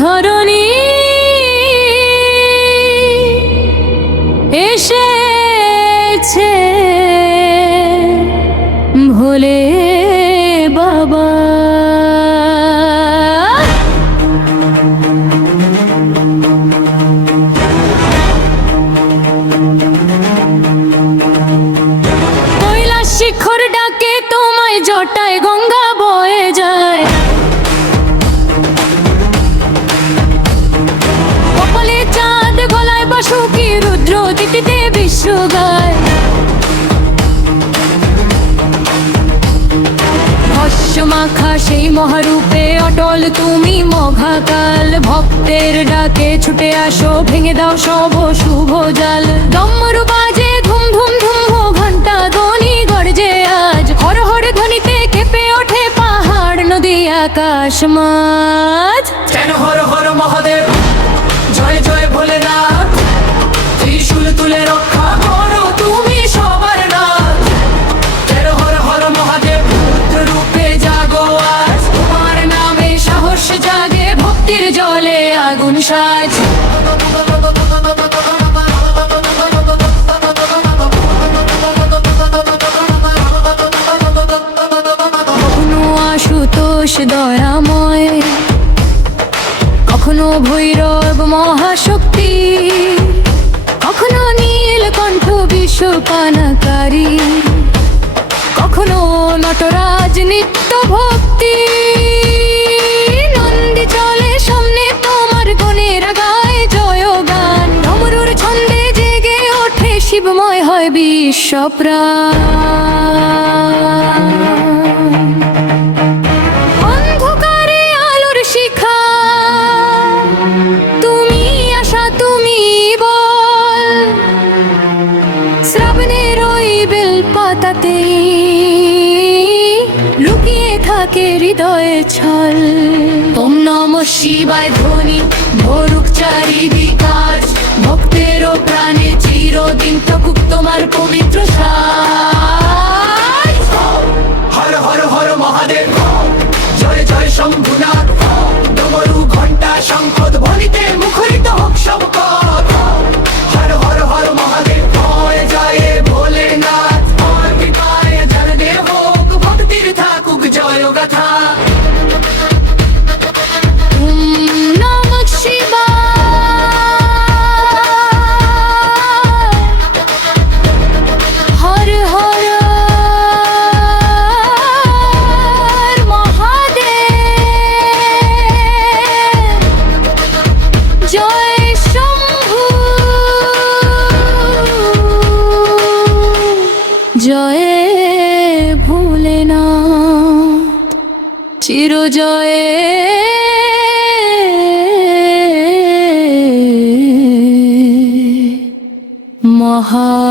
ধরণী এসেছে ভোলে বাবা। কৈলাস শিখর ডাকে তোমায়, জটায় গঙ্গা বয়ে যায়, কপালে চাঁদ গলায় বাসুকি, রুদ্র দিতিতে বিশ্ব গায়। ভস্য মাখা সেই মহারূপে অটল তুমি মঘাকাল, ভক্তের ডাকে ছুটে আসো, ভেঙে দাও সব শুভ জাল। ডমরু বাজে ধুম ধুম ধুম, ঘন্টা ধ্বনি গর্জে আজ, হর হর ধ্বনিতে কেঁপে ওঠে পাহাড় নদী আকাশ মাঝ। যেন হর হর মহাদেব, জয় জয় ভোলেনাথ, ত্রিশূল তুলে রক্ষা করো তুমি সবার নাথ। যেন হর হর মহাদেব, রুদ্র রূপে জাগো আজ, তোমার নামে সাহস জাগে, ভক্তির জলে আগুন সাজ। কখনো আশুতোষ দয়াময়, কখনো ভৈরব মহাশক্তি, কখনো নীলকণ্ঠ বিশ্বপানকারী, কখনো নটরাজ নিত্য ভক্তি। নন্দী চলে সামনে তোমার গণের গায়ে জয় গান, ডমরুর ছন্দে জেগে ওঠে শিবময় হয় বিশ্ব প্রাণ। অন্ধকারে আলোর শিখা তুমি, আশা তুমি বল, শ্রাবণের ওই বেল পাতাতে লুকিয়ে থাকে হৃদয়ে ছল। ওম নমঃ শিবায় ধ্বনি ভরুক চারিদিক আজ, ভক্তেরও প্রাণে চিরদিন থাকুক তোমার পবিত্র সাজ। হর হর হর মহাদেব, জয় জয় শম্ভুনাথ, ডমরু ঘণ্টা শঙ্খ ধ্বনিতে মুখরিত হোক সব পথ। হর হর হর মহাদেব, জয় জয় ভোলেনাথ, তোমার কৃপায় জানবে হোক ভক্তির থাকুক জয় গাথা। ওম নমঃ শিবায়, হর হর মহাদেব, জয় শম্ভু, জয় ভোলেনাথ, চিরজয়ে মহা।